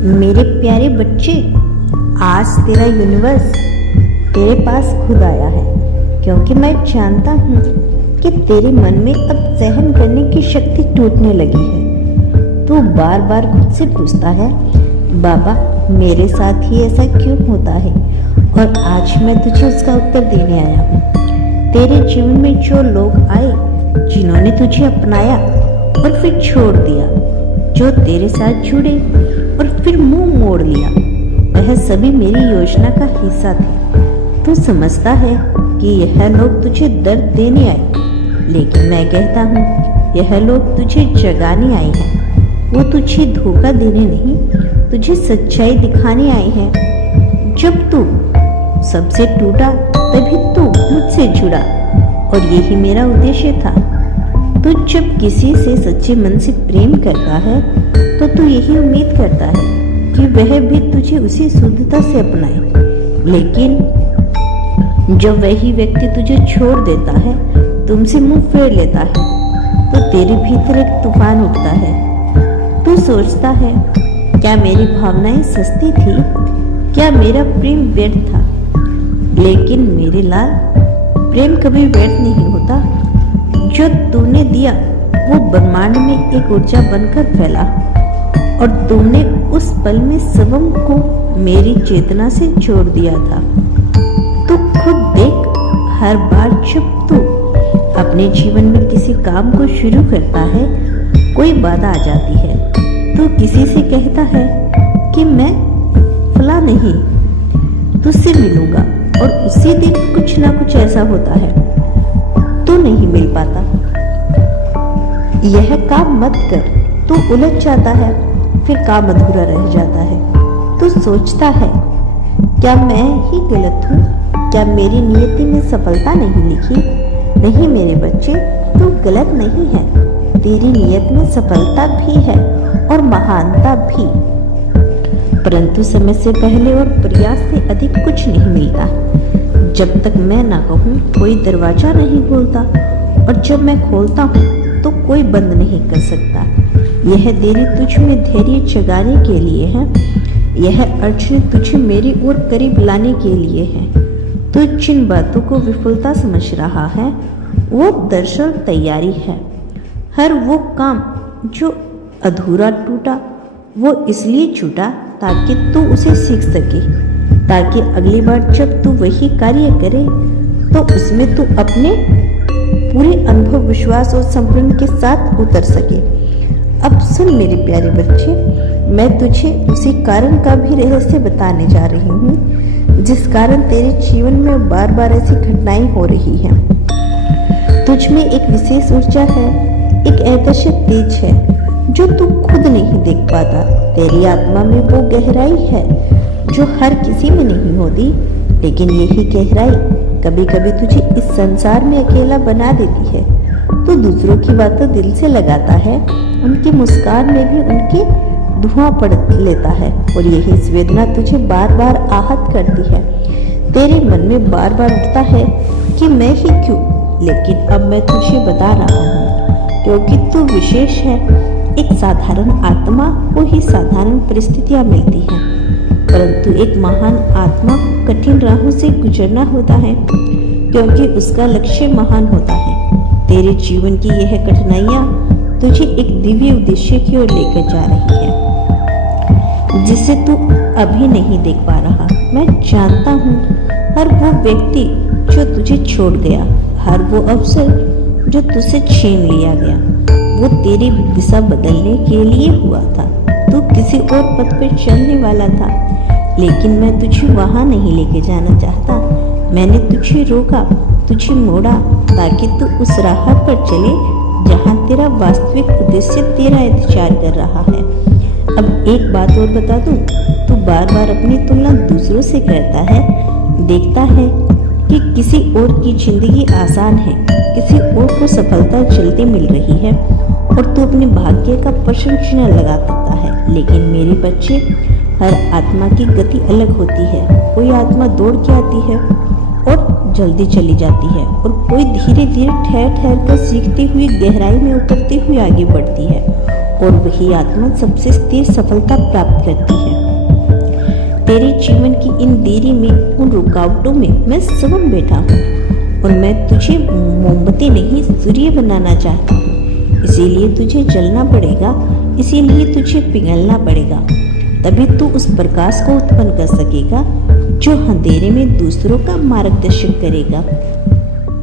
मेरे प्यारे बच्चे, आज तेरा यूनिवर्स तेरे पास खुद आया है, क्योंकि मैं जानता हूँ कि तेरे मन में अब सहन करने की शक्ति टूटने लगी है। तू बार बार खुद से पूछता है, बाबा मेरे साथ ही ऐसा क्यों होता है? और आज मैं तुझे उसका उत्तर देने आया हूँ। तेरे जीवन में जो लोग आए, जिन्होंने तुझे अपनाया और फिर छोड़ दिया, जो तेरे साथ जुड़े और फिर मुंह मोड़ लिया, वह सभी मेरी योजना का हिस्सा थे। तू समझता है कि यह लोग तुझे दर्द देने आए, लेकिन मैं कहता हूँ यह लोग तुझे जगाने आए हैं। वो तुझे धोखा देने नहीं, तुझे सच्चाई दिखाने आए हैं। जब तू सबसे टूटा तभी तू मुझसे जुड़ा, और यही मेरा उद्देश्य था। तू जब किसी से सच्चे मन से प्रेम करता है तो तू यही उम्मीद करता है कि वह भी तुझे उसी शुद्धता से अपनाए, लेकिन जब वही व्यक्ति तुझे छोड़ देता है, तुमसे मुंह फेर लेता है, तो तेरे भीतर एक तूफान उठता है। तू सोचता है, क्या मेरी भावनाएं सस्ती थी? क्या मेरा प्रेम व्यर्थ था? लेकिन मेरे लाल, प्रेम कभी व्यर्थ नहीं होता। जो तूने दिया वो ब्रह्मांड में एक ऊर्जा बनकर फैला, और तुमने उस पल में सबम को मेरी चेतना से जोड़ दिया था। तू खुद देख, हर बार जब तू अपने जीवन में किसी काम को शुरू करता है, कोई बाधा आ जाती है। तू किसी से कहता है कि मैं फला नहीं तुझसे मिलूंगा, और उसी दिन कुछ ना कुछ ऐसा होता है, तू नहीं मिल पाता। यह काम मत कर, तू उलझ जाता है, फिर काम अधूरा रह जाता है। तू सोचता है, क्या मैं ही गलत हूँ? क्या मेरी नियति में सफलता नहीं लिखी? नहीं मेरे बच्चे, तू गलत नहीं है। तेरी नियत में सफलता भी है और महानता भी, परंतु समय से पहले और प्रयास से अधिक कुछ नहीं मिलता। जब तक मैं ना कहूँ कोई दरवाजा नहीं खोलता, और जब मैं खोलता हूँ तो कोई बंद नहीं कर सकता। यह देरी तुझ में धैर्य जगाने के लिए है। यह अड़चन तुझे मेरी ओर करीब लाने के लिए है। तू जिन बातों को विफलता समझ रहा है, वो दरअसल तैयारी है। हर वो काम जो अधूरा टूटा, वो इसलिए छूटा ताकि तू उसे सीख सके, ताकि अगली बार जब तू वही कार्य करे तो उसमें तू अपने पूरे अनुभव, विश्वास और संपूर्ण के साथ उतर सके। अब सुन मेरे प्यारे बच्चे, मैं तुझे उसी कारण का भी रहस्य बताने जा रही हूँ, जिस कारण तेरे जीवन में बार बार ऐसी घटनाएं हो रही हैं। तुझ में एक विशेष ऊर्जा है, एक ऐसा तेज है जो तू खुद नहीं देख पाता। तेरी आत्मा में वो गहराई है जो हर किसी में नहीं होती, लेकिन यही गहराई कभी कभी तुझे इस संसार में अकेला बना देती है। तू दूसरों की बातें दिल से लगाता है, उनकी मुस्कान में भी उनके धुआं पड़ लेता है, और यही वेदना तुझे बार बार आहत करती है। तेरे मन में बार बार उठता है कि मैं ही क्यों, लेकिन अब मैं तुझे बता रहा हूँ, क्योंकि तू विशेष है। एक साधारण आत्मा को ही साधारण परिस्थितियां मिलती हैं, परंतु एक महान आत्मा को कठिन राहों से गुजरना होता है, क्योंकि उसका लक्ष्य महान होता है। तेरे जीवन की यह कठिनाइयां तुझे एक दिव्य उद्देश्य की ओर लेकर जा रही है, जिसे तू अभी नहीं देख पा रहा। मैं जानता हूँ, हर वो व्यक्ति जो तुझे छोड़ गया, हर वो अवसर जो तुझसे छीन लिया गया, वो तेरी दिशा बदलने के लिए हुआ था। तू किसी और पथ पर चलने वाला था, लेकिन मैं तुझे वहां नहीं लेके जाना चाहता। मैंने तुझे रोका, तुझे मोड़ा, ताकि तू उस राह पर चले जहां तेरा वास्तविक उद्देश्य तेरा इंतजार कर रहा है। अब एक बात और बता दूं, तू बार बार अपनी तुलना दूसरों से करता है, देखता है कि किसी और की जिंदगी आसान है, किसी और को सफलता जल्दी मिल रही है, और तू अपने भाग्य का प्रश्न चिन्ह लगा सकता है। लेकिन मेरे बच्चे, हर आत्मा की गति अलग होती है। कोई आत्मा दौड़ के आती है और जल्दी चली जाती है, और कोई धीरे धीरे ठहर ठहर कर सीखती हुई गहराई में उतरती हुई आगे बढ़ती है, और वही आत्मा सबसे स्थिर सफलता प्राप्त करती है। तेरे जीवन की इन देरी में, उन रुकावटों में मैं स्वयं बैठा हूँ और मैं तुझे मोमबत्ती नहीं सूर्य बनाना चाहता। इसीलिए तुझे जलना पड़ेगा, इसीलिए तुझे पिघलना पड़ेगा। तभी तू उस प्रकाश को उत्पन्न कर सकेगा जो अंधेरे में दूसरों का मार्गदर्शन करेगा।